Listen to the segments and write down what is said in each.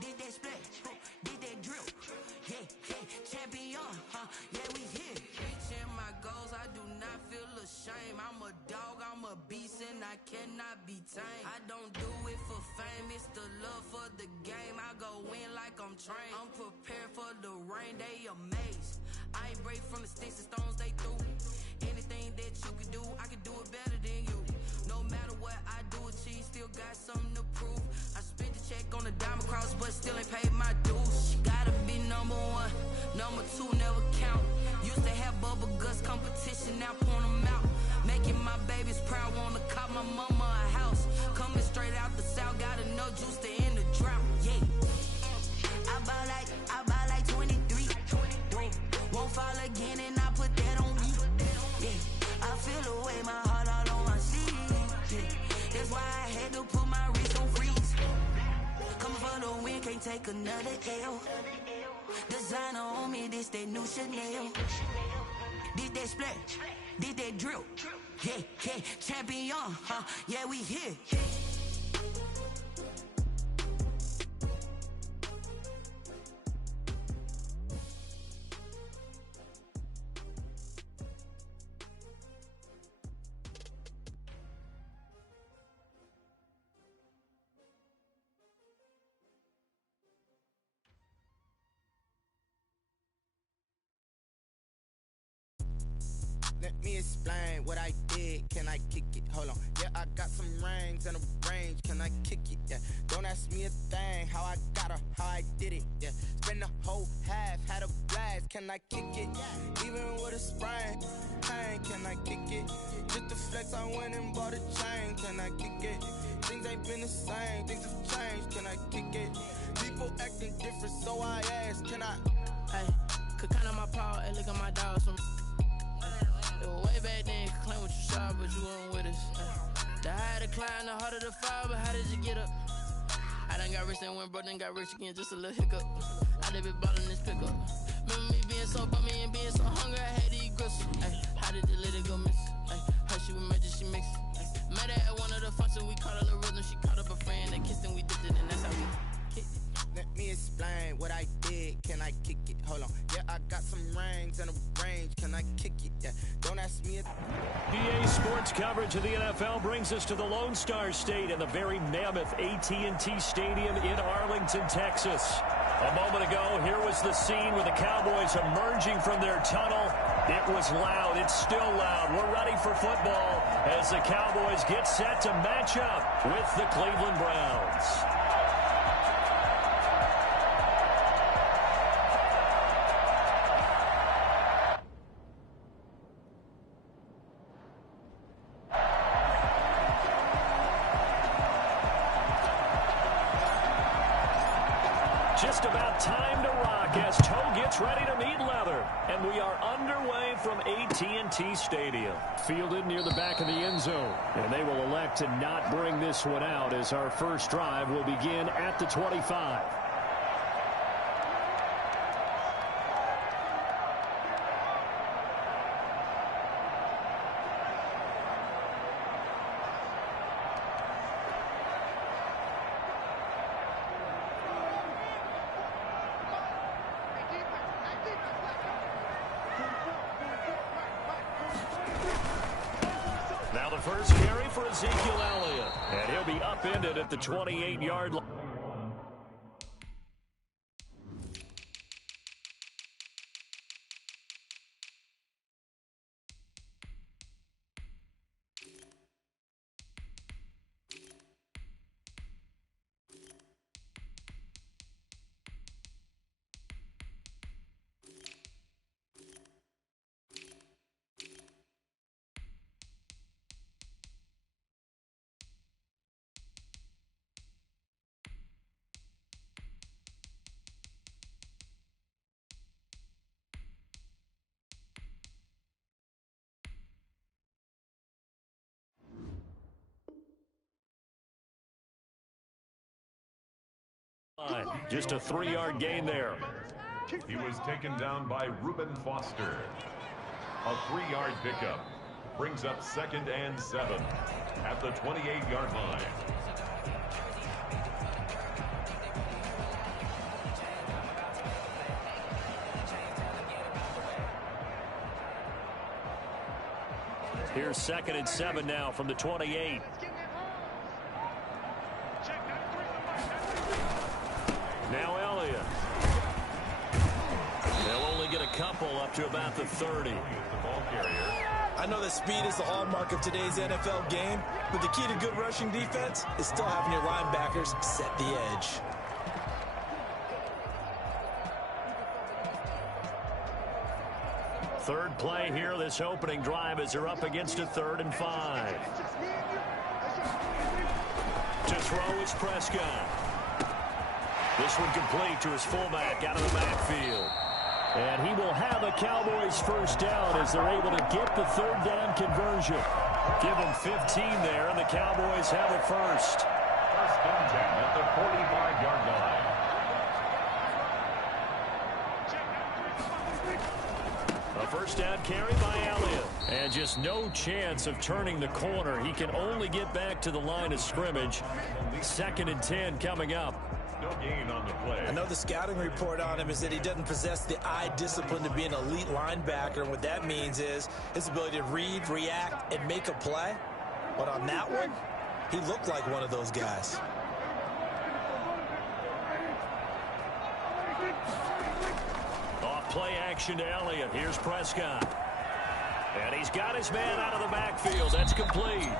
Did that splash, did that drill. Yeah, yeah, champion, yeah, we here. Reaching my goals, I do not feel ashamed. I'm a dog, I'm a beast, and I cannot be tamed. I don't do it for fame, it's the love for the game. I go in like I'm trained. I'm prepared for the rain, they amazed. I ain't break from the sticks and stones they threw. Anything that you can do, I can do it better than you. No matter what I do, achieve, still got something to prove. I spent the check on the diamond cross, but still ain't paid my dues. Gotta be number one, number two never count. Used to have bubble guts competition, now point them out. Making my babies proud, wanna cop my mama a house. Coming straight out the south, got enough juice to end the drought. Yeah, I buy like 23. Won't fall again, and I put that on me. Yeah, I feel the way, my heart all on my sleeve. Yeah, that's why I had to put my wrist on freeze. Coming for the win, can't take another L. Designer on me, this that new Chanel. Did that splash, did that drill. Yeah, yeah, champion, yeah, we here. Let me explain what I did. Can I kick it? Hold on. Yeah, I got some rings and a range. Can I kick it? Yeah. Don't ask me a thing. How I got her, how I did it. Yeah. Spend the whole half, had a blast. Can I kick it? Even with a sprain. Pain, can I kick it? Just to flex, I went and bought a chain. Can I kick it? Things ain't been the same. Things have changed. Can I kick it? People acting different, so I asked. Can I? Hey, could count on my paw and look at my dogs from. Way back then, could claim what you saw, but you weren't with us. The higher the climb, the harder the fall, but how did you get up? I done got rich and went broke, then got rich again, just a little hiccup. I done been ballin' this pickup. Remember me being so bummy and being so hungry, I had to eat gristle. How did the lady go miss? How she was magic, she mixed. Met her at one of the functions, we caught her the rhythm, she caught up a friend, they kissed and we dipped it, and that's how we kicked it. Let me explain what I did. Can I kick it? Hold on. Yeah, I got some rings and a range. Can I kick it? Yeah. Don't ask me. EA Sports coverage of the NFL brings us to the Lone Star State in the very mammoth AT&T Stadium in Arlington, Texas. A moment ago, here was the scene with the Cowboys emerging from their tunnel. It was loud. It's still loud. We're ready for football as the Cowboys get set to match up with the Cleveland Browns. Just about time to rock as Toe gets ready to meet leather. And we are underway from AT&T Stadium. Fielded near the back of the end zone. And they will elect to not bring this one out as our first drive will begin at the 25. Now the first carry for Ezekiel Elliott. And he'll be upended at the 28-yard line. Just a 3-yard gain there. He was taken down by Reuben Foster. A 3-yard pickup brings up 2nd and 7 at the 28-yard line. Here's 2nd and 7 now from the 28. Now Elliott. They'll only get a couple up to about the 30. I know that speed is the hallmark of today's NFL game, but the key to good rushing defense is still having your linebackers set the edge. Third play here, this opening drive, as they're up against a 3rd and 5. To throw is Prescott. This one complete to his fullback out of the backfield. And he will have a Cowboys first down as they're able to get the 3rd down conversion. Give them 15 there, and the Cowboys have it first. 1st and 10 at the 45-yard line. A first down carry by Elliott. And just no chance of turning the corner. He can only get back to the line of scrimmage. 2nd and 10 coming up. No gain on the play. I know the scouting report on him is that he doesn't possess the eye discipline to be an elite linebacker, and what that means is his ability to read, react, and make a play. But on that one, he looked like one of those guys. Off play action to Elliott. Here's Prescott. And he's got his man out of the backfield. That's complete.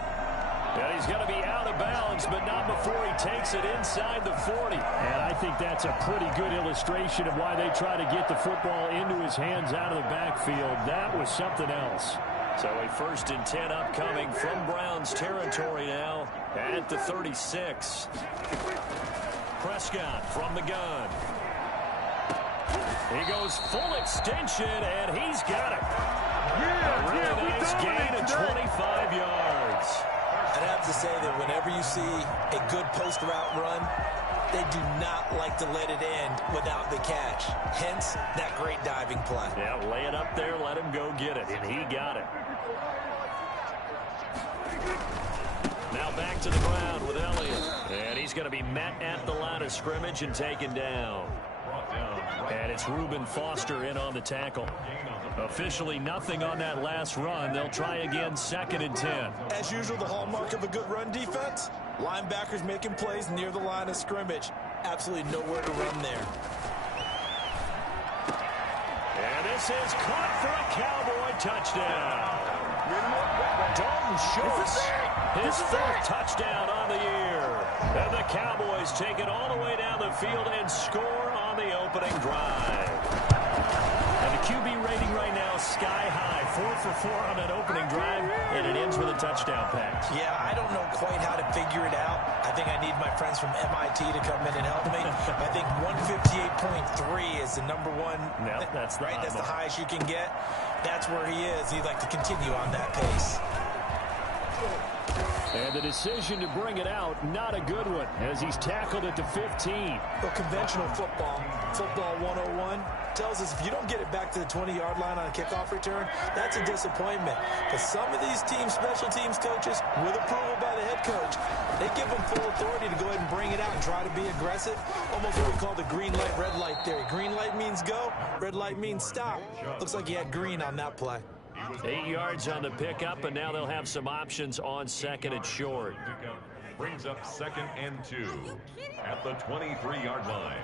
And he's going to be out of bounds, but not before he takes it inside the 40. And I think that's a pretty good illustration of why they try to get the football into his hands out of the backfield. That was something else. So a 1st and 10 upcoming from Browns territory now at the 36. Prescott from the gun. He goes full extension, and he's got it. A really nice gain of 25 yards. I'd have to say that whenever you see a good post route run, they do not like to let it end without the catch. Hence, that great diving play. Yeah, lay it up there, let him go get it, and he got it. Now back to the ground with Elliott. And he's going to be met at the line of scrimmage and taken down. And it's Reuben Foster in on the tackle. Officially nothing on that last run. They'll try again 2nd and 10. As usual, the hallmark of a good run defense, linebackers making plays near the line of scrimmage. Absolutely nowhere to run there. And this is caught for a Cowboy touchdown. Dalton Schultz, his 4th touchdown on the year. And the Cowboys take it all the way down the field and score on the opening drive. And the QB rating right now sky high, 4 for 4 on that opening drive, and it ends with a touchdown pass. Yeah, I don't know quite how to figure it out. I think I need my friends from MIT to come in and help me. I think 158.3 is the number one. No, that's right. That's the highest you can get. That's where he is. He'd like to continue on that pace. And the decision to bring it out, not a good one, as he's tackled at the 15. Well, conventional football 101, tells us if you don't get it back to the 20-yard line on a kickoff return, that's a disappointment. But some of these teams, special teams coaches, with approval by the head coach, they give them full authority to go ahead and bring it out and try to be aggressive. Almost what we call the green light, red light theory. Green light means go, red light means stop. Looks like he had green on that play. 8 yards on the pickup, and now they'll have some options on 2nd and short. Brings up 2nd and 2 at the 23-yard line.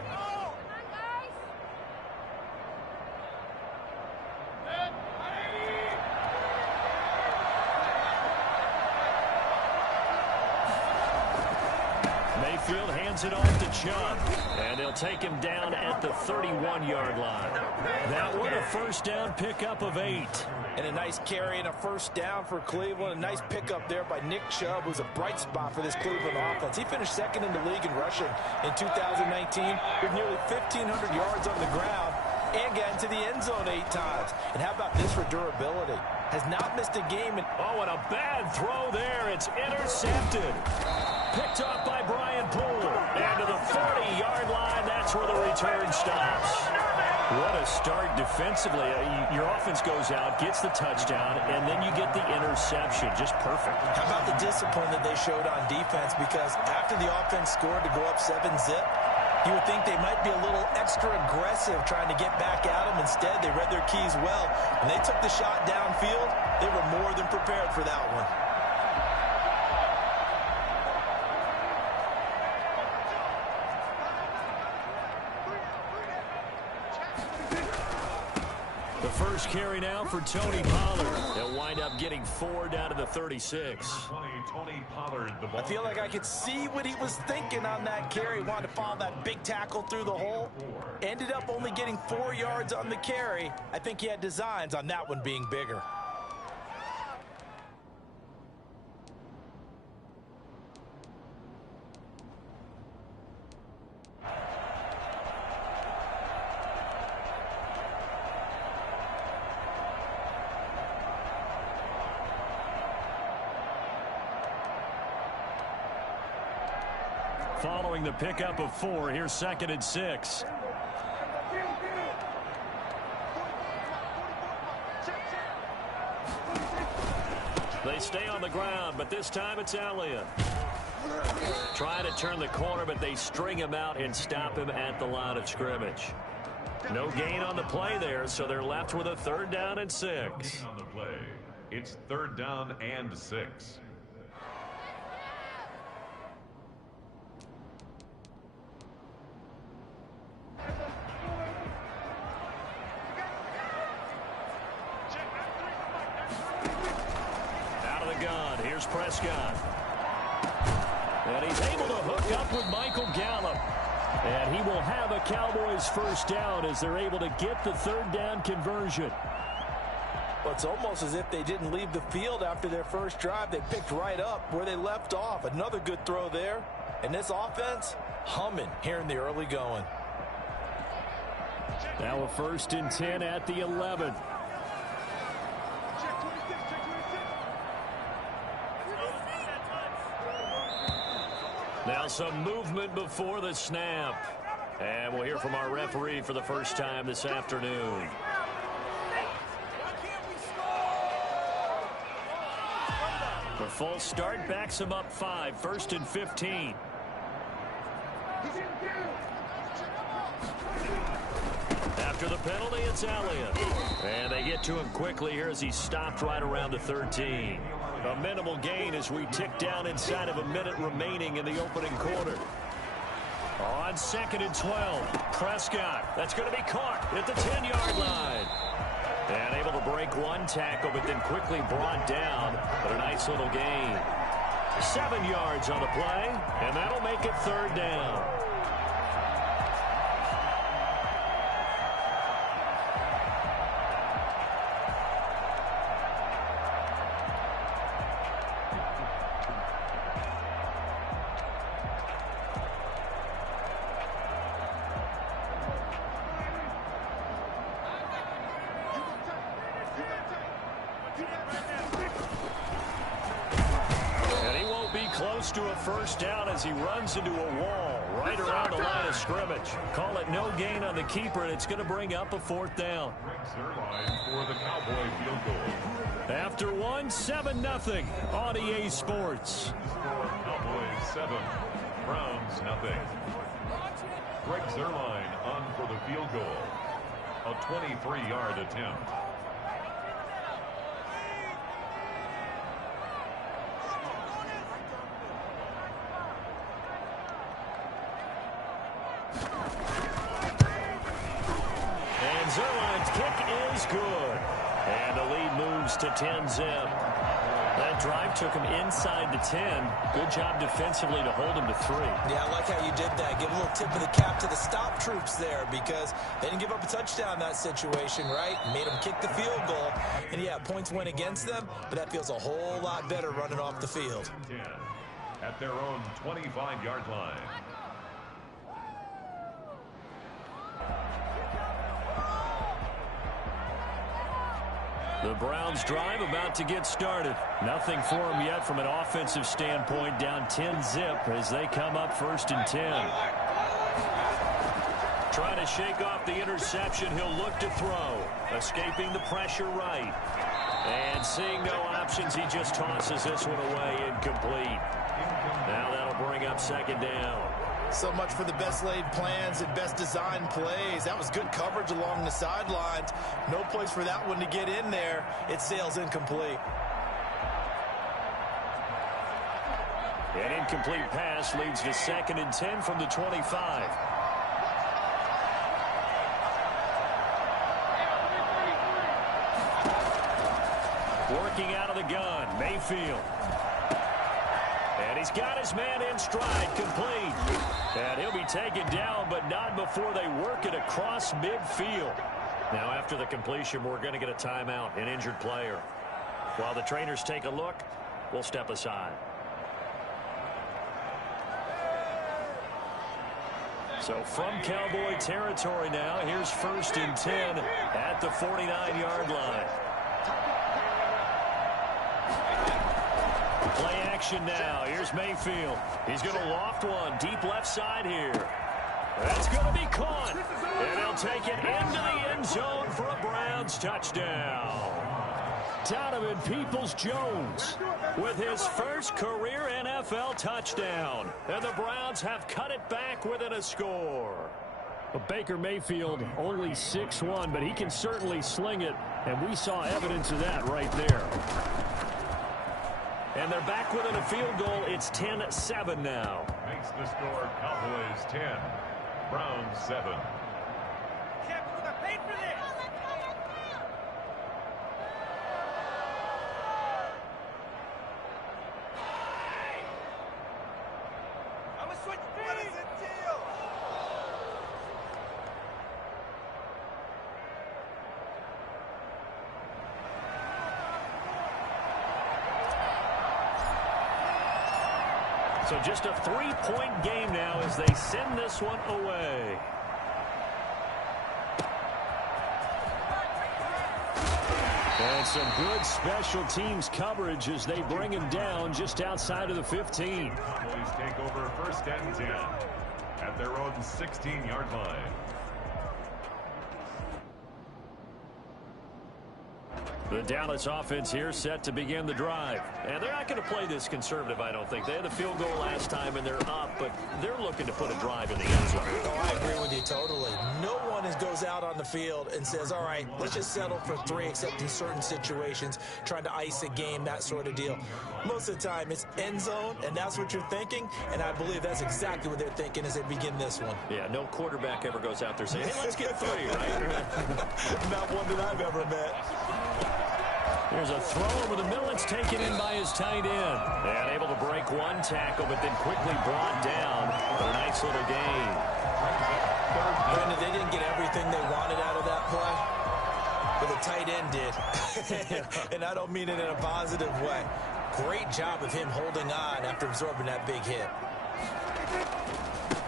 Mayfield hands it off to Chubb, and they'll take him down at the 31-yard line. That one a first down pickup of 8. And a nice carry and a first down for Cleveland. A nice pickup there by Nick Chubb, who's a bright spot for this Cleveland offense. He finished 2nd in the league in rushing in 2019 with nearly 1,500 yards on the ground and got into the end zone 8 times. And how about this for durability? Has not missed a game. Oh, and a bad throw there. It's intercepted. Picked off by Brian Poole. And to the 40-yard line, that's where the return stops. What a start defensively. Your offense goes out, gets the touchdown, and then you get the interception. Just perfect. How about the discipline that they showed on defense? Because after the offense scored to go up 7-zip, You would think they might be a little extra aggressive trying to get back at them. Instead, they read their keys well. When they took the shot downfield, they were more than prepared for that one. The first carry now for Tony Pollard. They'll wind up getting 4 down to the 36. Tony Pollard, the ball. I feel like I could see what he was thinking on that carry. Wanted to follow that big tackle through the hole. Ended up only getting 4 yards on the carry. I think he had designs on that one being bigger. Following the pickup of 4, here's 2nd and 6. They stay on the ground, but this time it's Elliott. Trying to turn the corner, but they string him out and stop him at the line of scrimmage. No gain on the play there, so they're left with a 3rd down and 6. On the play, it's 3rd down and 6. Prescott. And he's able to hook up with Michael Gallup. And he will have a Cowboys 1st down as they're able to get the 3rd down conversion. Well, it's almost as if they didn't leave the field after their first drive. They picked right up where they left off. Another good throw there. And this offense, humming here in the early going. Now a 1st and 10 at the 11. Now some movement before the snap. And we'll hear from our referee for the first time this afternoon. The false start backs him up 5, 1st and 15. After the penalty, it's Elliott. And they get to him quickly here as he stopped right around the 13. A minimal gain as we tick down inside of a minute remaining in the opening quarter. On 2nd and 12, Prescott. That's going to be caught at the 10-yard line. And able to break one tackle, but then quickly brought down. But a nice little gain. 7 yards on the play, and that'll make it 3rd down. To a 1st down as he runs into a wall right around the line of scrimmage. Call it no gain on the keeper, and it's going to bring up a 4th down. For the Cowboy field goal. After 1, 7-0 on EA Sports. Cowboys 7, Browns 0. Greg Zuerlein on for the field goal. A 23-yard attempt. Zuerlein's kick is good. And the lead moves to 10-zip. That drive took him inside the 10. Good job defensively to hold him to 3. Yeah, I like how you did that. Give a little tip of the cap to the stop troops there because they didn't give up a touchdown in that situation, right? Made them kick the field goal. And, yeah, points went against them, but that feels a whole lot better running off the field. At their own 25-yard line. The Browns drive about to get started. Nothing for them yet from an offensive standpoint. Down 10-zip as they come up 1st and 10. Trying to shake off the interception. He'll look to throw. Escaping the pressure right. And seeing no options, he just tosses this one away incomplete. Now that'll bring up 2nd down. So much for the best laid plans and best designed plays. That was good coverage along the sidelines. No place for that one to get in there. It sails incomplete. An incomplete pass leads to 2nd and 10 from the 25. Working out of the gun, Mayfield. And he's got his man in stride, complete. And he'll be taken down, but not before they work it across midfield. Now, after the completion, we're going to get a timeout, an injured player. While the trainers take a look, we'll step aside. So from Cowboy territory now, here's 1st and 10 at the 49-yard line. Play action now. Here's Mayfield. He's going to loft one deep left side here. That's going to be caught. And he'll take it into the end zone for a Browns touchdown. Donovan Peoples-Jones with his first career NFL touchdown. And the Browns have cut it back within a score. Well, Baker Mayfield only 6'1", but he can certainly sling it. And we saw evidence of that right there. And they're back within a field goal. It's 10-7 now. Makes the score Cowboys 10, Browns 7. So just a 3-point game now as they send this one away. And some good special teams coverage as they bring him down just outside of the 15. Cowboys take over 1st and 10 at their own 16-yard line. The Dallas offense here set to begin the drive. And they're not going to play this conservative, I don't think. They had a field goal last time, and they're up, but they're looking to put a drive in the end zone. Oh, I agree with you totally. No one goes out on the field and says, all right, let's just settle for 3, except in certain situations, trying to ice a game, that sort of deal. Most of the time, it's end zone, and that's what you're thinking, and I believe that's exactly what they're thinking as they begin this one. Yeah, no quarterback ever goes out there saying, hey, let's get 3, right? Not one that I've ever met. There's a throw over the middle. It's taken in by his tight end. And able to break one tackle, but then quickly brought down. But a nice little gain. Brandon, they didn't get everything they wanted out of that play, but the tight end did. And I don't mean it in a positive way. Great job of him holding on after absorbing that big hit.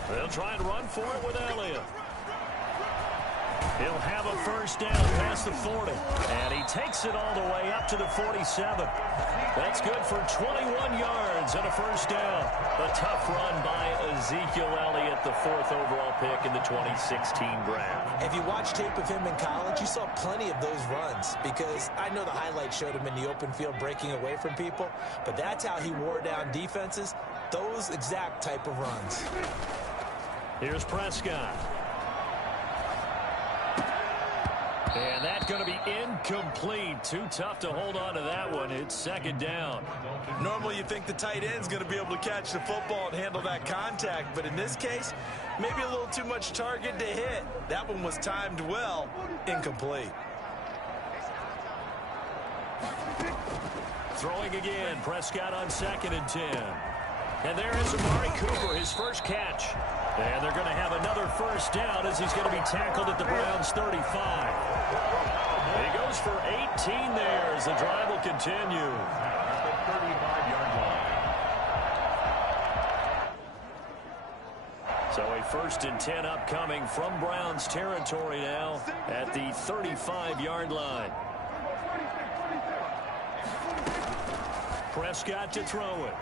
They'll try and run for it with Elliott. He'll have a 1st down past the 40. And he takes it all the way up to the 47. That's good for 21 yards and a 1st down. A tough run by Ezekiel Elliott, the 4th overall pick in the 2016 draft. If you watch tape of him in college, you saw plenty of those runs, because I know the highlights showed him in the open field breaking away from people, but that's how he wore down defenses, those exact type of runs. Here's Prescott. And that's going to be incomplete. Too tough to hold on to that one. It's 2nd down. Normally you think the tight end's going to be able to catch the football and handle that contact, but in this case, maybe a little too much target to hit. That one was timed well. Incomplete. Throwing again. Prescott on 2nd and 10. And there is Amari Cooper, his first catch. And they're going to have another 1st down as he's going to be tackled at the Browns 35. And he goes for 18 there as the drive will continue. At the 35-yard line. So a 1st and 10 upcoming from Browns territory now at the 35-yard line. Prescott to throw it.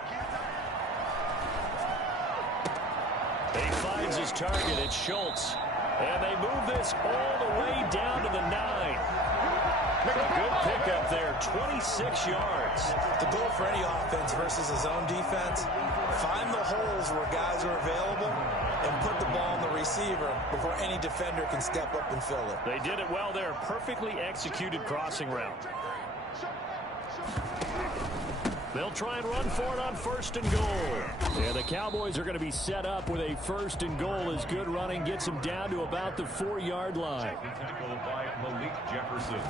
He finds his target. It's Schultz. And they move this all the way down to the 9. A good pickup there, 26 yards. The goal for any offense versus his own defense, find the holes where guys are available and put the ball on the receiver before any defender can step up and fill it. They did it well there. Perfectly executed crossing route. They'll try and run for it on 1st and goal. And the Cowboys are going to be set up with a 1st and goal as good running gets them down to about the 4-yard line. Tackle by Malik Jefferson.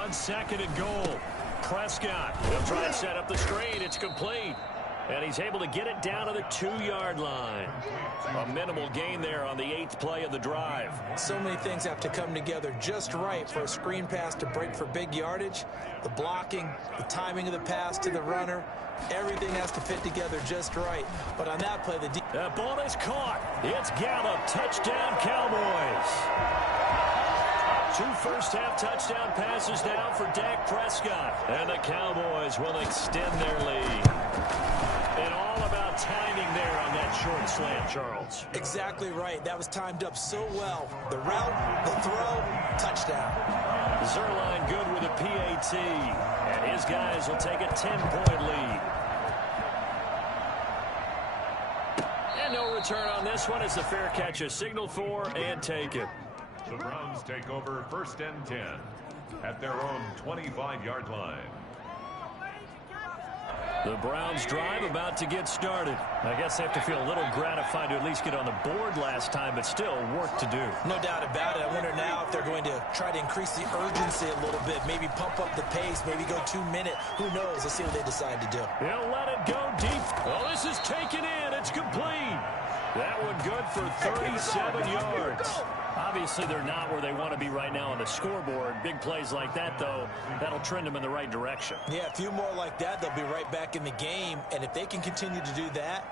On 2nd and goal, Prescott. He'll try and set up the screen. It's complete. And he's able to get it down to the 2-yard line. A minimal gain there on the 8th play of the drive. So many things have to come together just right for a screen pass to break for big yardage. The blocking, the timing of the pass to the runner, everything has to fit together just right. But on that play, that ball is caught. It's Gallup. Touchdown, Cowboys. 2 first-half touchdown passes now for Dak Prescott. And the Cowboys will extend their lead. And all about timing there on that short slant, Charles. Exactly right. That was timed up so well. The route, the throw, touchdown. Zerline good with a PAT. And his guys will take a 10-point lead. And no return on this one as the fair catch is signaled for and taken. The Browns take over 1st and 10 at their own 25-yard line. The Browns drive about to get started. I guess they have to feel a little gratified to at least get on the board last time, but still work to do. No doubt about it. I wonder now if they're going to try to increase the urgency a little bit, maybe pump up the pace, maybe go 2-minute. Who knows? Let's see what they decide to do. He'll let it go deep. Well, this is taken in. It's complete. That one good for 37 yards. Obviously, they're not where they want to be right now on the scoreboard. Big plays like that, though, that'll trend them in the right direction. Yeah, a few more like that, they'll be right back in the game. And if they can continue to do that,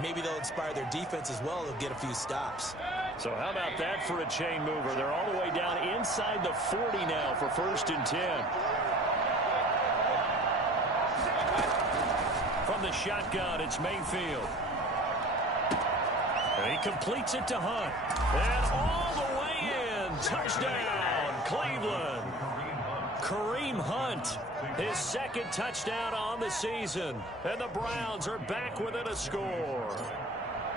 maybe they'll inspire their defense as well. They'll get a few stops. So how about that for a chain mover? They're all the way down inside the 40 now for 1st and 10. From the shotgun, it's Mayfield. And he completes it to Hunt. And all the way in. Touchdown, Cleveland. Kareem Hunt, his 2nd touchdown on the season. And the Browns are back within a score.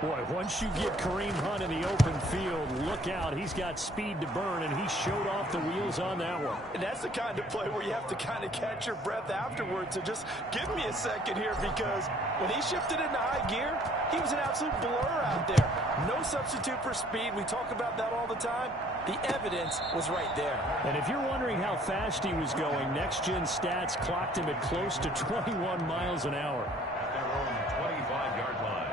Boy, once you get Kareem Hunt in the open field, look out. He's got speed to burn, and he showed off the wheels on that one. And that's the kind of play where you have to kind of catch your breath afterwards. So just give me a second here, because when he shifted into high gear, he was an absolute blur out there. No substitute for speed. We talk about that all the time. The evidence was right there. And if you're wondering how fast he was going, next-gen stats clocked him at close to 21 miles an hour. At their own 25-yard line.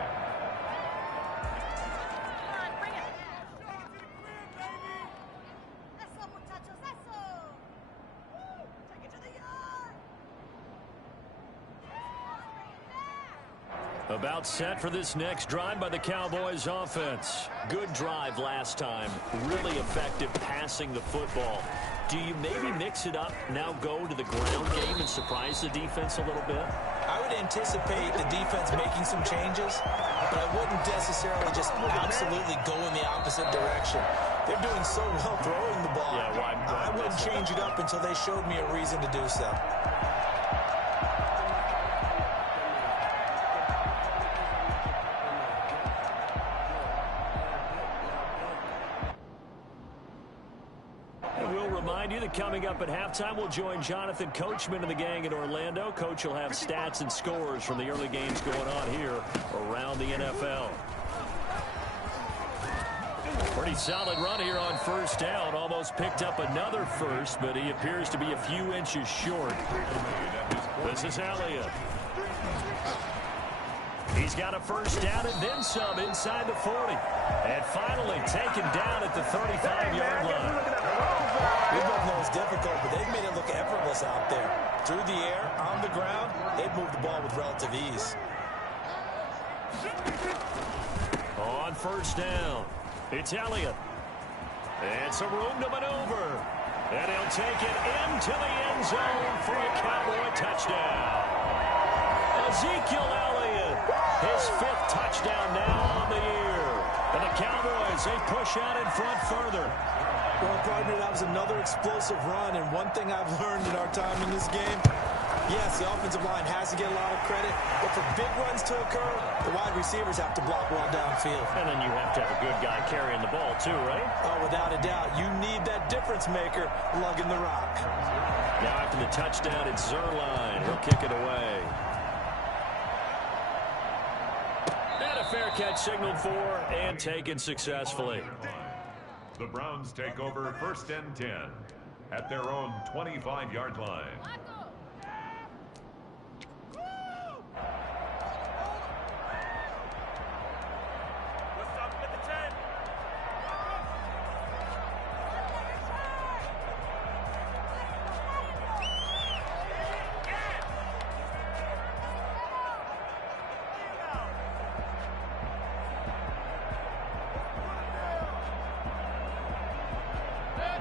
About set for this next drive by the Cowboys offense. Good drive last time. Really effective passing the football. Do you maybe mix it up, now go to the ground game and surprise the defense a little bit? I would anticipate the defense making some changes, but I wouldn't necessarily just absolutely go in the opposite direction. They're doing so well throwing the ball. Yeah, why I wouldn't change it up until they showed me a reason to do so. Coming up at halftime, we'll join Jonathan Coachman and the gang in Orlando. Coach will have stats and scores from the early games going on here around the NFL. Pretty solid run here on 1st down. Almost picked up another first, but he appears to be a few inches short. This is Elliott. He's got a 1st down and then some inside the 40. And finally taken down at the 35-yard line. We both know it's difficult, but they've made it look effortless out there. Through the air, on the ground, they've moved the ball with relative ease. On 1st down, it's Elliott. And some room to maneuver. And he'll take it into the end zone for a Cowboy touchdown. Ezekiel Elliott, his 5th touchdown now on the year. And the Cowboys, they push out in front further. Well, partner, that was another explosive run, and one thing I've learned in our time in this game, Yes, the offensive line has to get a lot of credit, but for big runs to occur, the wide receivers have to block well downfield. And then you have to have a good guy carrying the ball too, right? Oh, without a doubt. You need that difference maker lugging the rock. Now after the touchdown, it's Zerline. He'll kick it away. And a fair catch signaled for and taken successfully. The Browns take over 1st and 10 at their own 25-yard line.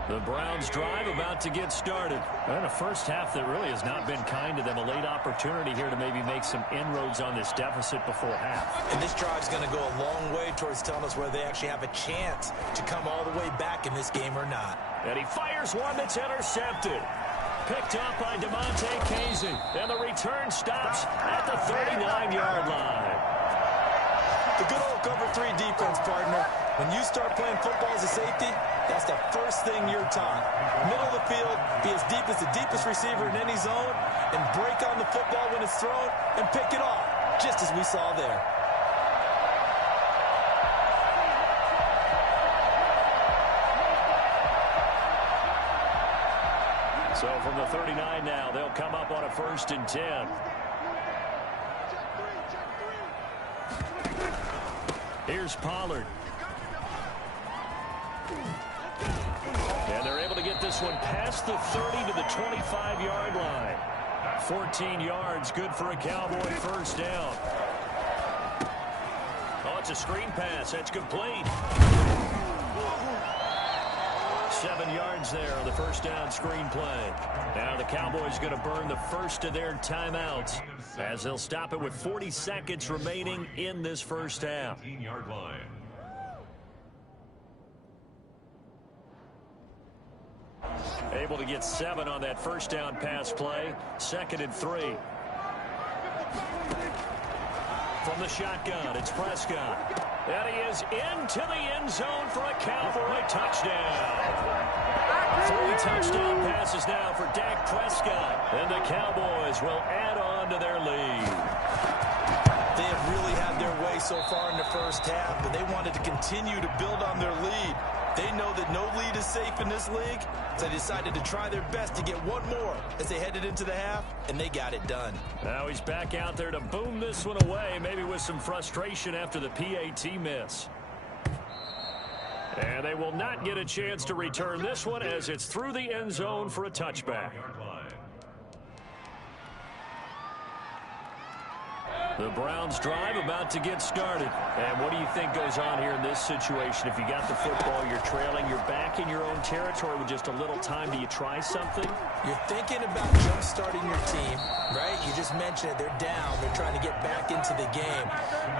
The Browns drive about to get started. And a first half that really has not been kind to them. A late opportunity here to maybe make some inroads on this deficit before half. And this drive's going to go a long way towards telling us whether they actually have a chance to come all the way back in this game or not. And he fires one that's intercepted. Picked up by DeMonte Casey. And the return stops at the 39-yard line. The good old cover 3 defense, partner. When you start playing football as a safety, that's the first thing you're taught. Middle of the field, be as deep as the deepest receiver in any zone, and break on the football when it's thrown and pick it off, just as we saw there. So from the 39 now, they'll come up on a 1st and 10. Here's Pollard. And they're able to get this one past the 30 to the 25-yard line. 14 yards, good for a Cowboy first down. Oh, it's a screen pass. That's complete. 7 yards there on the first down screen play. Now the Cowboys going to burn the first of their timeouts as they'll stop it with 40 seconds remaining in this first half. 18-yard line. Able to get 7 on that first down pass play. 2nd and 3. From the shotgun, it's Prescott. And he is into the end zone for a Cowboy touchdown. 3 touchdown passes now for Dak Prescott. And the Cowboys will add on to their lead. They have really had their way so far in the first half, but they wanted to continue to build on their lead. They know that no lead is safe in this league, so they decided to try their best to get one more as they headed into the half, and they got it done. Now he's back out there to boom this one away, maybe with some frustration after the PAT miss. And they will not get a chance to return this one as it's through the end zone for a touchback. The Browns drive about to get started. And what do you think goes on here in this situation? If you got the football, you're trailing, you're back in your own territory with just a little time. Do you try something? You're thinking about jump-starting your team, right? You just mentioned it. They're down. They're trying to get back into the game.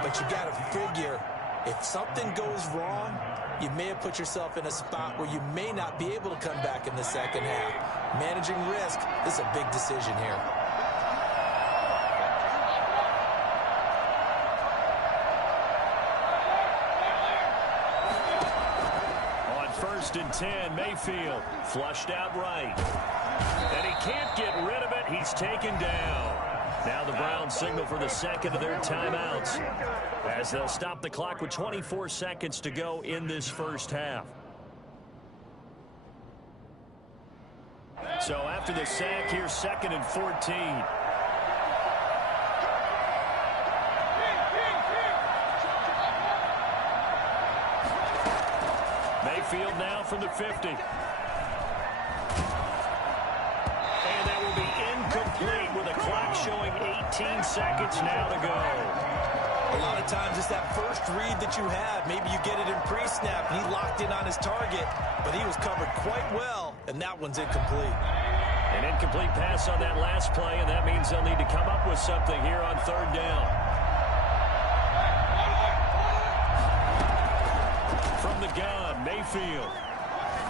But you got to figure, if something goes wrong, you may have put yourself in a spot where you may not be able to come back in the second half. Managing risk is a big decision here. And 10, Mayfield flushed out right. And he can't get rid of it. He's taken down. Now the Browns signal for the second of their timeouts as they'll stop the clock with 24 seconds to go in this first half. So after the sack, here's 2nd and 14. Mayfield now from the 50. And that will be incomplete with a clock showing 18 seconds now to go. A lot of times it's that first read that you have. Maybe you get it in pre-snap and he locked in on his target, but he was covered quite well, and that one's incomplete. An incomplete pass on that last play, and that means they'll need to come up with something here on 3rd down. From the gun, Mayfield.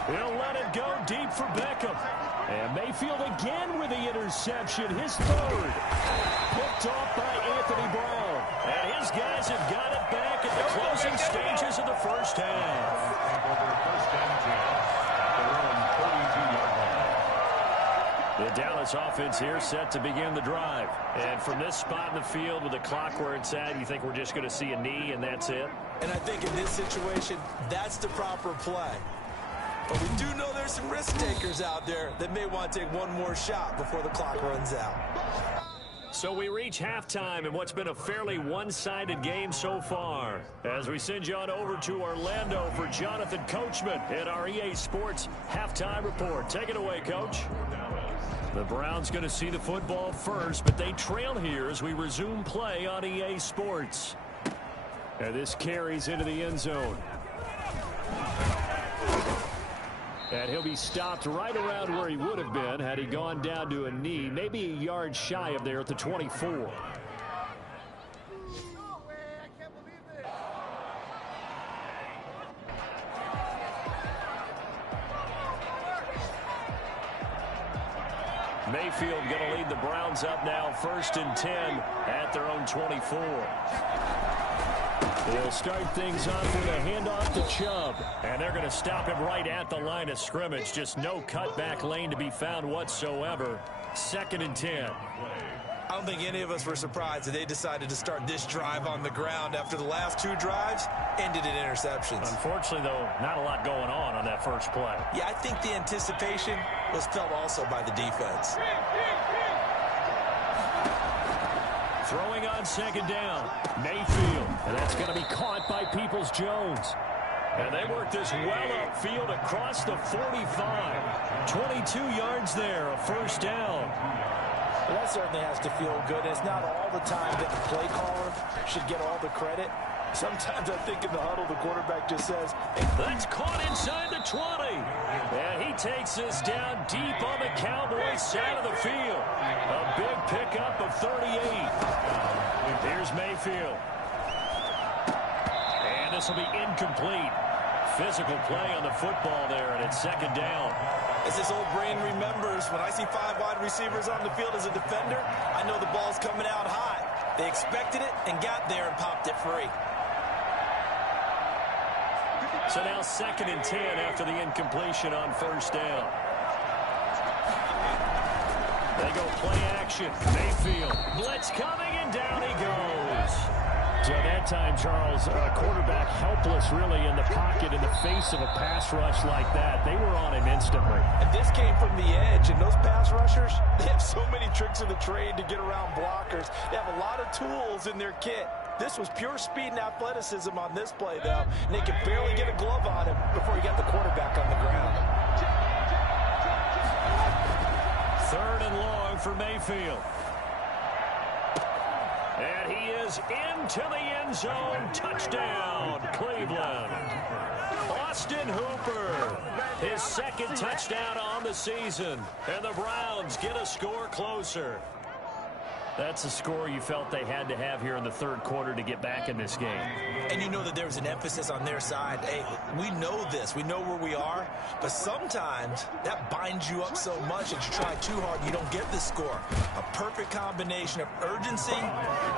He'll let it go deep for Beckham. And Mayfield again with the interception, his third. Picked off by Anthony Brown. And his guys have got it back at the closing stages of the first half. The Dallas offense here set to begin the drive. And from this spot in the field with the clock where it's at, you think we're just going to see a knee and that's it? And I think in this situation, that's the proper play. But we do know there's some risk takers out there that may want to take one more shot before the clock runs out. So we reach halftime in what's been a fairly one-sided game so far. As we send you on over to Orlando for Jonathan Coachman in our EA Sports Halftime Report. Take it away, Coach. The Browns going to see the football first, but they trail here as we resume play on EA Sports. And this carries into the end zone. And he'll be stopped right around where he would have been had he gone down to a knee, maybe a yard shy of there at the 24. Mayfield going to lead the Browns up now, 1st and 10 at their own 24. They'll start things off with a handoff to Chubb. And they're going to stop him right at the line of scrimmage. Just no cutback lane to be found whatsoever. 2nd and 10. I don't think any of us were surprised that they decided to start this drive on the ground after the last 2 drives ended in interceptions. Unfortunately, though, not a lot going on that first play. Yeah, I think the anticipation was felt also by the defense. Throwing on 2nd down, Mayfield. And that's going to be caught by Peoples-Jones. And they work this well upfield across the 45. 22 yards there, a 1st down. Well, that certainly has to feel good. It's not all the time that the play caller should get all the credit. Sometimes I think in the huddle, the quarterback just says, that's caught inside the 20. And he takes this down deep on the Cowboys side of the field. A big pickup of 38. Here's Mayfield. And this will be incomplete. Physical play on the football there, and it's 2nd down. As this old brain remembers, when I see 5 wide receivers on the field as a defender, I know the ball's coming out high. They expected it and got there and popped it free. So now 2nd and 10 after the incompletion on 1st down. They go play action. Mayfield. Blitz coming, and down he goes. So that time, Charles, quarterback helpless really in the pocket in the face of a pass rush like that. They were on him instantly. And this came from the edge, and those pass rushers, they have so many tricks of the trade to get around blockers. They have a lot of tools in their kit. This was pure speed and athleticism on this play, though, and they could barely get a glove on him before he got the quarterback on the ground. 3rd and long for Mayfield. And he is into the end zone. Touchdown, Cleveland. Austin Hooper, his 2nd touchdown on the season. And the Browns get a score closer. That's a score you felt they had to have here in the 3rd quarter to get back in this game. And you know that there was an emphasis on their side. Hey, we know this. We know where we are. But sometimes that binds you up so much that you try too hard and you don't get the score. A perfect combination of urgency,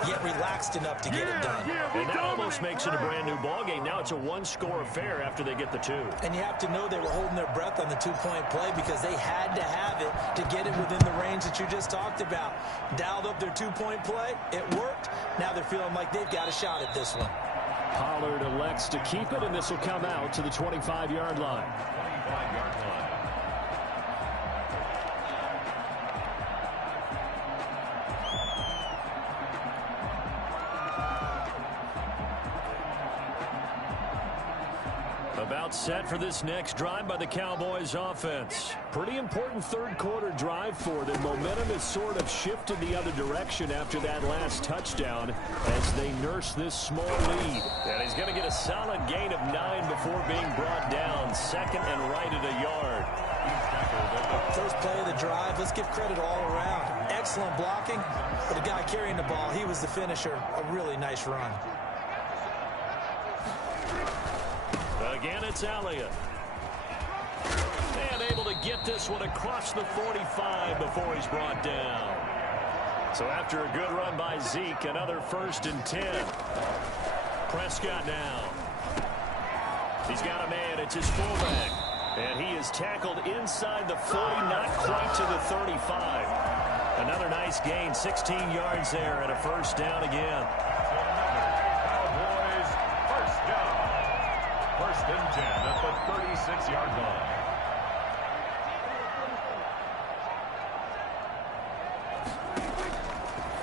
yet relaxed enough to get it done. And that almost makes it a brand-new ballgame. Now it's a 1-score affair after they get the 2. And you have to know they were holding their breath on the 2-point play because they had to have it to get it within the range that you just talked about. Dialed up their 2-point play. It worked. Now they're feeling like they've got a shot at this one. Pollard elects to keep it, and this will come out to the 25-yard line. About set for this next drive by the Cowboys offense. Pretty important 3rd quarter drive for them. Momentum has sort of shifted the other direction after that last touchdown as they nurse this small lead. And he's going to get a solid gain of 9 before being brought down. 2nd and right at a yard. First play of the drive, let's give credit all around. Excellent blocking, but the guy carrying the ball, he was the finisher. A really nice run. Again, it's Elliott. And able to get this one across the 45 before he's brought down. So after a good run by Zeke, another 1st and 10. Prescott now. He's got a man. It's his fullback. And he is tackled inside the 40, not quite to the 35. Another nice gain, 16 yards there, and a 1st down again. Cowboys, 1st down. 1st and 10 at the 36-yard line.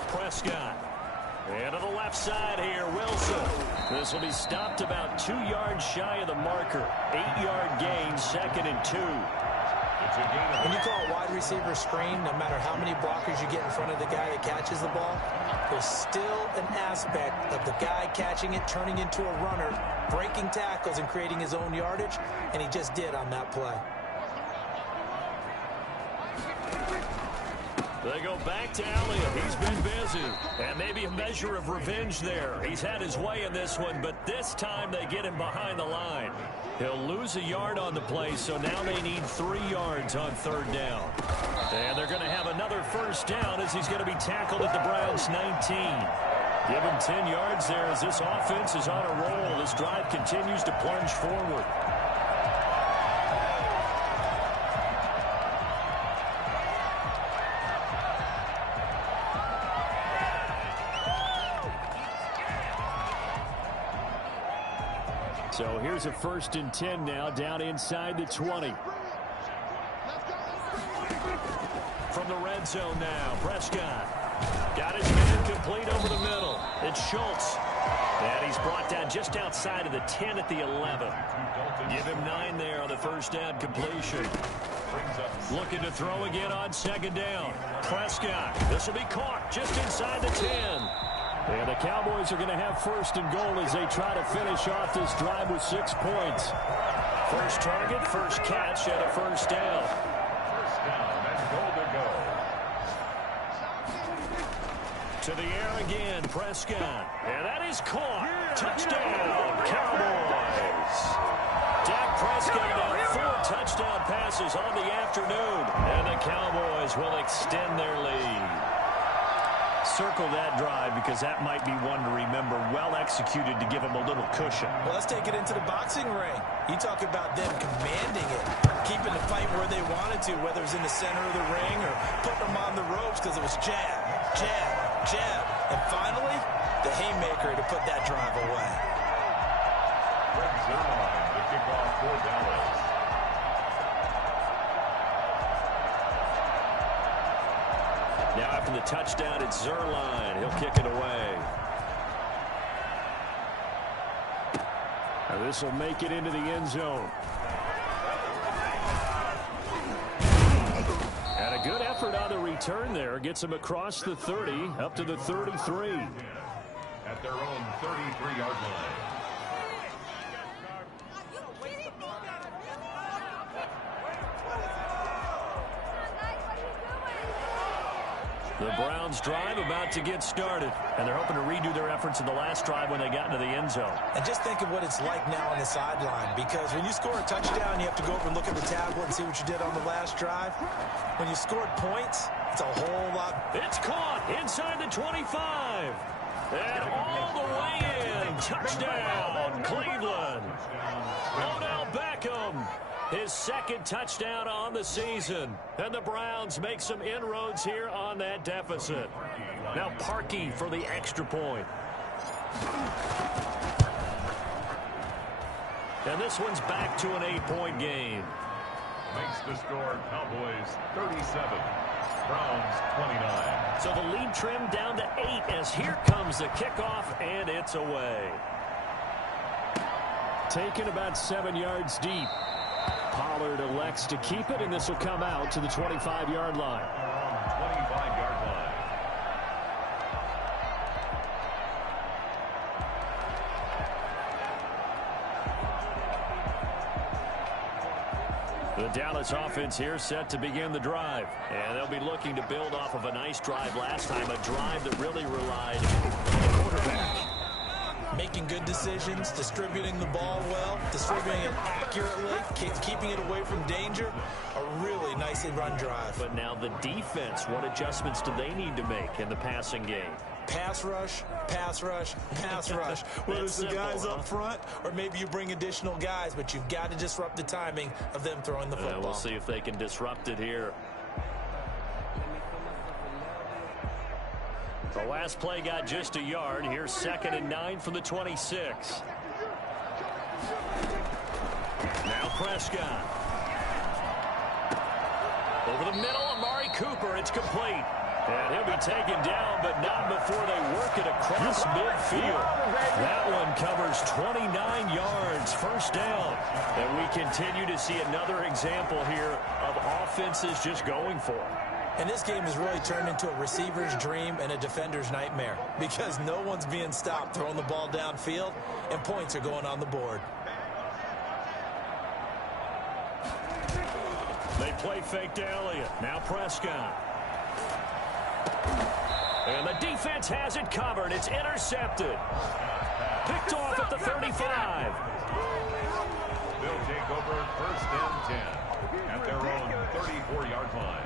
Prescott. And to the left side here, Wilson. This will be stopped about 2 yards shy of the marker. 8-yard gain, 2nd and 2. When you call a wide receiver screen, no matter how many blockers you get in front of the guy that catches the ball, there's still an aspect of the guy catching it, turning into a runner, breaking tackles and creating his own yardage, and he just did on that play. They go back to Elliott. He's been busy. And maybe a measure of revenge there. He's had his way in this one, but this time they get him behind the line. He'll lose a yard on the play, so now they need 3 yards on 3rd down. And they're going to have another 1st down as he's going to be tackled at the Browns' 19. Give him 10 yards there as this offense is on a roll. This drive continues to plunge forward. So here's a 1st and 10 now, down inside the 20. From the red zone now, Prescott. Got his man complete over the middle. It's Schultz. And he's brought down just outside of the 10 at the 11. Give him 9 there on the 1st down completion. Looking to throw again on 2nd down. Prescott. This will be caught just inside the 10. And the Cowboys are going to have 1st and goal as they try to finish off this drive with 6 points. First target, first catch, and a 1st down. 1st down and goal to go. To the air again, Prescott. And that is caught. Touchdown, Cowboys. Dak Prescott now 4 touchdown passes on the afternoon. And the Cowboys will extend their lead. Circle that drive because that might be one to remember. Well executed to give them a little cushion. Well, let's take it into the boxing ring. You talk about them commanding it, keeping the fight where they wanted to, whether it was in the center of the ring or putting them on the ropes because it was jab, jab, jab. And finally, the haymaker to put that drive away. Greg Zerline, the kickoff for Dallas. Now after the touchdown, it's Zerline. He'll kick it away. Now this will make it into the end zone. And a good effort on the return there. Gets him across the 30, up to the 33. At their own 33-yard line. The Browns drive about to get started, and they're hoping to redo their efforts in the last drive when they got into the end zone. And just think of what it's like now on the sideline, because when you score a touchdown, you have to go over and look at the tablet and see what you did on the last drive. When you scored points, it's a whole lot. It's caught inside the 25. And all the way in. Touchdown, Cleveland. Odell Beckham. His 2nd touchdown on the season. And the Browns make some inroads here on that deficit. Now Parkey for the extra point. And this one's back to an 8-point game. Makes the score Cowboys 37, Browns 29. So the lead trimmed down to 8 as here comes the kickoff, and it's away. Taken about 7 yards deep. Pollard elects to keep it, and this will come out to the 25-yard line. 25-yard line. The Dallas offense here set to begin the drive. And they'll be looking to build off of a nice drive last time, a drive that really relied on the quarterback. making good decisions, distributing the ball well, distributing it accurately, keeping it away from danger. A really nicely run drive. But now the defense, what adjustments do they need to make in the passing game? Pass rush, pass rush, pass rush. Whether it's the guys up front or maybe you bring additional guys, but you've got to disrupt the timing of them throwing the football. We'll see if they can disrupt it here. The last play got just a yard. Here's 2nd and 9 from the 26. Now Prescott. Over the middle, Amari Cooper. It's complete. And he'll be taken down, but not before they work it across midfield. That one covers 29 yards, first down. And we continue to see another example here of offenses just going for it. And this game has really turned into a receiver's dream and a defender's nightmare because no one's being stopped throwing the ball downfield, and points are going on the board. They play fake to Elliott. Now Prescott. And the defense has it covered. It's intercepted. Picked off at the 35. They'll take over 1st and 10 at their own 34-yard line.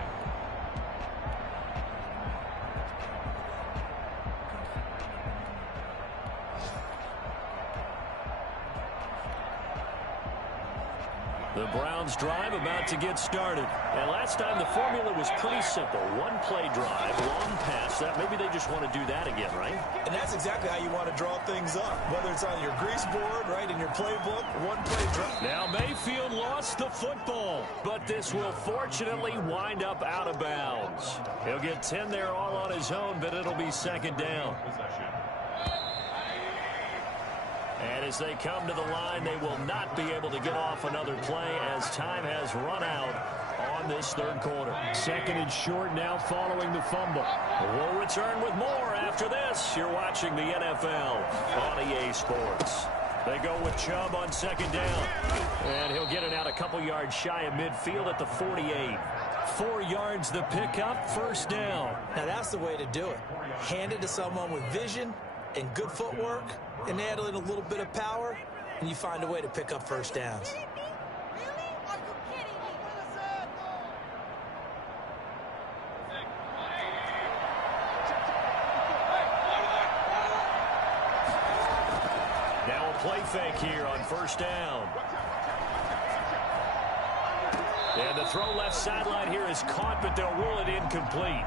The Browns drive about to get started. And last time the formula was pretty simple. One play drive, long pass. That maybe they just want to do that again, right? And that's exactly how you want to draw things up. Whether it's on your grease board, right, in your playbook, one play drive. Now Mayfield lost the football, but this will fortunately wind up out of bounds. He'll get 10 there all on his own, but it'll be 2nd down. And as they come to the line, they will not be able to get off another play as time has run out on this 3rd quarter. 2nd and short now following the fumble. We'll return with more after this. You're watching the NFL on EA Sports. They go with Chubb on 2nd down. And he'll get it out a couple yards shy of midfield at the 48. 4 yards the pickup, 1st down. Now that's the way to do it. Hand it to someone with vision and good footwork, and add in a little bit of power, and you find a way to pick up 1st downs. Now a play fake here on 1st down. And the throw left sideline here is caught, but they'll rule it incomplete.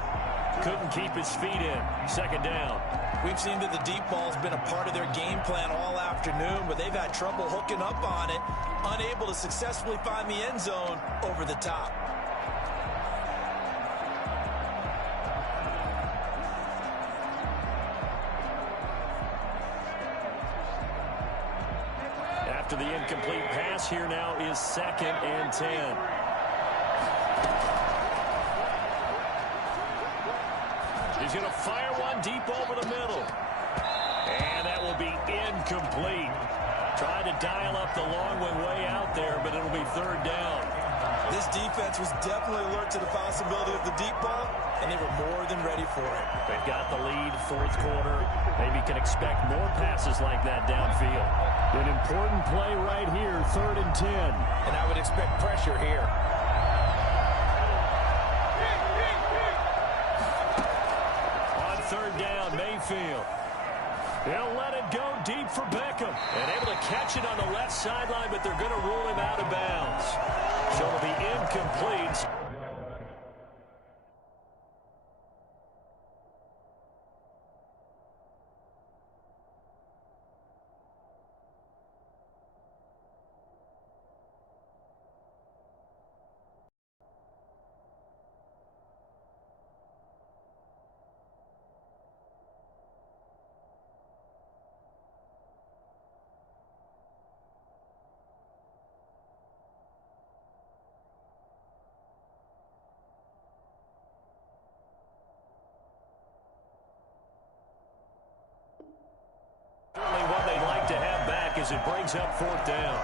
Couldn't keep his feet in. 2nd down. We've seen that the deep ball's been a part of their game plan all afternoon, but they've had trouble hooking up on it, unable to successfully find the end zone over the top. After the incomplete pass, here now is 2nd and 10. He's going to fire one deep over the middle. And that will be incomplete. Tried to dial up the long way out there, but it'll be 3rd down. This defense was definitely alert to the possibility of the deep ball, and they were more than ready for it. They've got the lead, 4th quarter. Maybe can expect more passes like that downfield. An important play right here, 3rd and 10. And I would expect pressure here. On 3rd down, Mayfield. He'll let it go deep for Beckham. And able to catch it on the left sideline, but they're going to rule him out of bounds. So it'll be incomplete. Certainly one they'd like to have back as it brings up 4th down.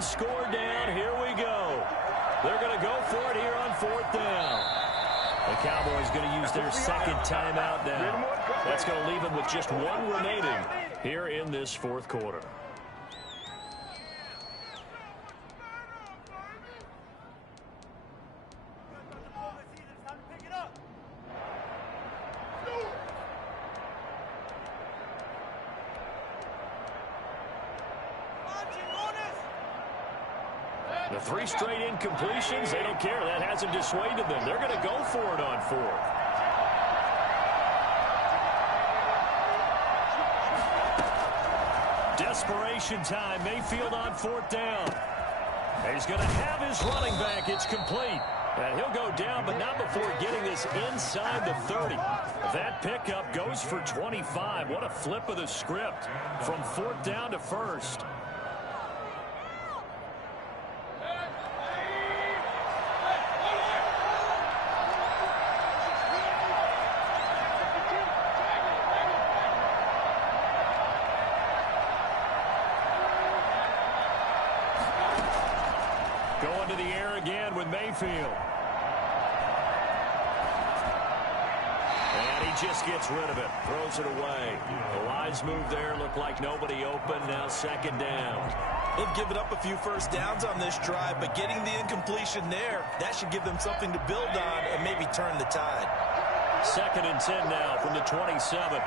one score down. Here we go. They're going to go for it here on 4th down. The Cowboys going to use their second timeout now. That's going to leave them with just one remaining here in this 4th quarter. The 3 straight incompletions, they don't care. That hasn't dissuaded them. They're going to go for it on 4th. Desperation time. Mayfield on 4th down. He's going to have his running back. It's complete. And he'll go down, but not before getting this inside the 30. That pickup goes for 25. What a flip of the script from 4th down to 1st. Going to the air again with Mayfield. And he just gets rid of it. Throws it away. The lines move there. Look like nobody open. Now 2nd down. They've given up a few first downs on this drive, but getting the incompletion there, that should give them something to build on and maybe turn the tide. 2nd and 10 now from the 27.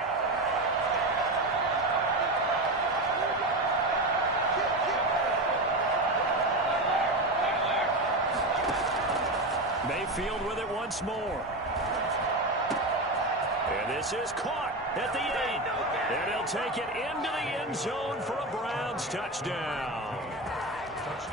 Mayfield with it once more. And this is caught at the 8. And he'll take it into the end zone for a Browns touchdown.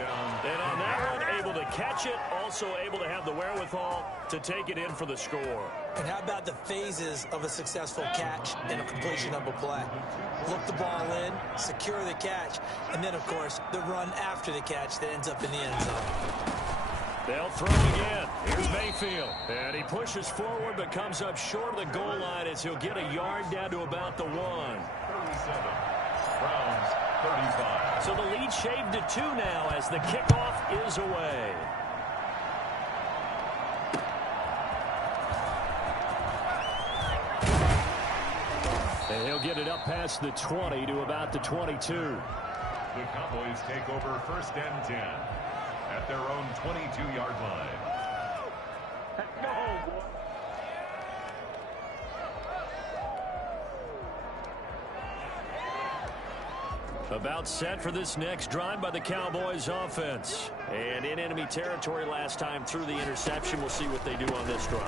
And on that one, able to catch it, also able to have the wherewithal to take it in for the score. And how about the phases of a successful catch and a completion of a play? Look the ball in, secure the catch, and then, of course, the run after the catch that ends up in the end zone. They'll throw again. Here's Mayfield. And he pushes forward but comes up short of the goal line as he'll get a yard down to about the 1. 37. Browns 35. So the lead shaved to 2 now as the kickoff is away. And he'll get it up past the 20 to about the 22. The Cowboys take over 1st and 10 at their own 22-yard line. About set for this next drive by the Cowboys offense. And in enemy territory last time through the interception. We'll see what they do on this drive.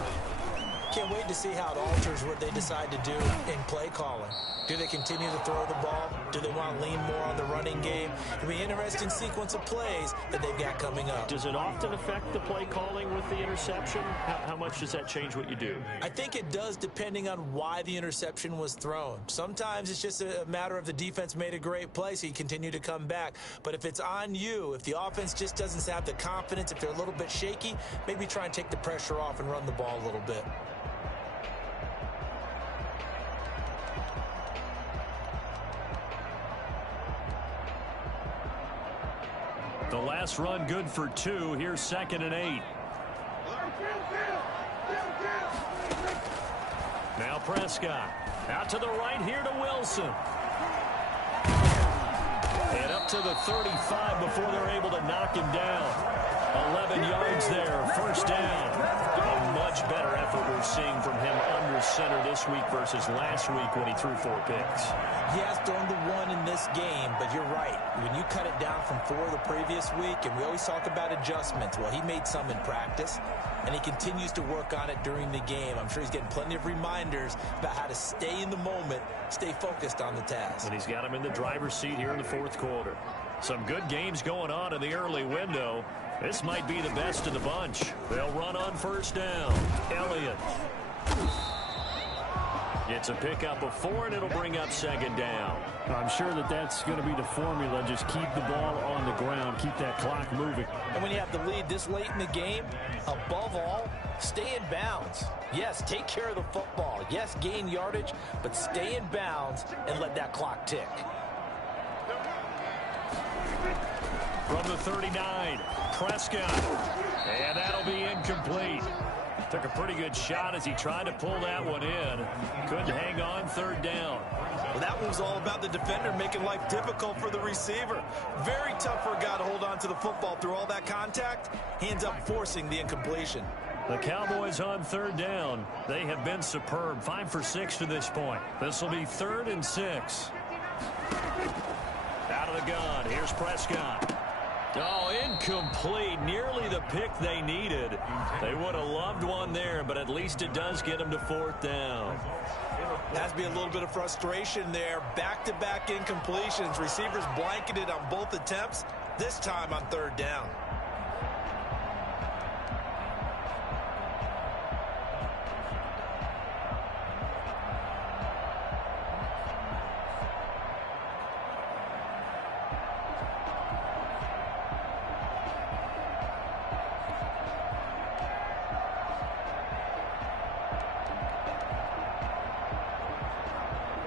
Can't wait to see how it alters what they decide to do in play calling. Do they continue to throw the ball? Do they want to lean more on the running game? It'll be an interesting sequence of plays that they've got coming up. Does it often affect the play calling with the interception? How much does that change what you do? I think it does depending on why the interception was thrown. Sometimes it's just a matter of the defense made a great play, so you continue to come back. But if it's on you, if the offense just doesn't have the confidence, if they're a little bit shaky, maybe try and take the pressure off and run the ball a little bit. The last run good for 2. Here's 2nd and 8. Now Prescott. Out to the right here to Wilson. And up to the 35 before they're able to knock him down. 11 yards there. 1st down. A much better effort we're seeing from him under center this week versus last week when he threw 4 picks. He has thrown the 1 in this game, but you're right. When you cut it down from 4 the previous week, and we always talk about adjustments, well, he made some in practice, and he continues to work on it during the game. I'm sure he's getting plenty of reminders about how to stay in the moment, stay focused on the task. And he's got him in the driver's seat here in the 4th quarter. Some good games going on in the early window. This might be the best of the bunch. They'll run on 1st down. Elliott gets a pickup of 4, and it'll bring up 2nd down. I'm sure that's going to be the formula. Just keep the ball on the ground. Keep that clock moving. And when you have the lead this late in the game, above all, stay in bounds. Yes, take care of the football. Yes, gain yardage, but stay in bounds and let that clock tick. from the 39. Prescott. And that'll be incomplete. Took a pretty good shot as he tried to pull that one in. Couldn't hang on third down. Well, that one was all about the defender making life difficult for the receiver. Very tough for a guy to hold on to the football through all that contact. He ends up forcing the incompletion. The Cowboys on third down. They have been superb. 5 for 6 to this point. This will be 3rd and 6. Out of the gun. Here's Prescott. Oh, incomplete. Nearly the pick they needed. They would have loved one there, but at least it does get them to 4th down. Has to be a little bit of frustration there. Back-to-back incompletions. Receivers blanketed on both attempts, this time on 3rd down.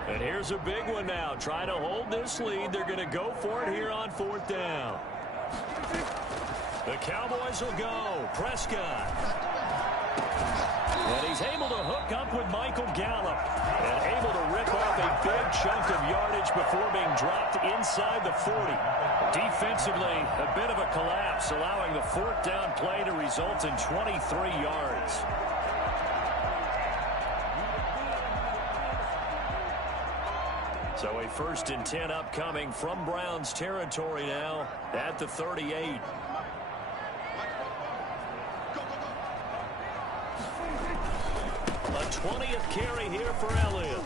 And here's a big one now. Try to hold this lead. They're going to go for it here on 4th down. The Cowboys will go. Prescott. And he's able to hook up with Michael Gallup. And able to rip off a big chunk of yardage before being dropped inside the 40. Defensively, a bit of a collapse, allowing the 4th down play to result in 23 yards. So a 1st and 10 upcoming from Browns territory now at the 38. A 20th carry here for Elliott.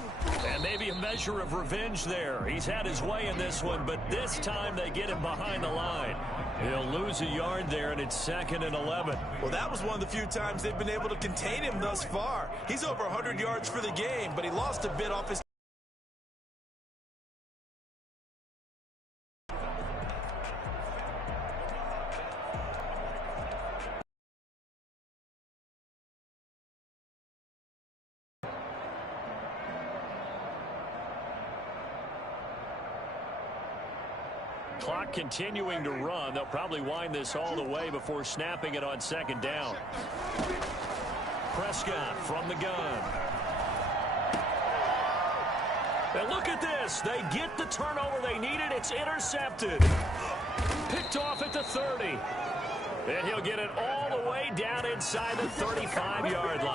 And maybe a measure of revenge there. He's had his way in this one, but this time they get him behind the line. He'll lose a yard there, and it's 2nd and 11. Well, that was one of the few times they've been able to contain him thus far. He's over 100 yards for the game, but he lost a bit off his... Clock continuing to run. They'll probably wind this all the way before snapping it on 2nd down. Prescott from the gun. And look at this. They get the turnover they needed. It's intercepted. Picked off at the 30. And he'll get it all the way down inside the 35-yard line.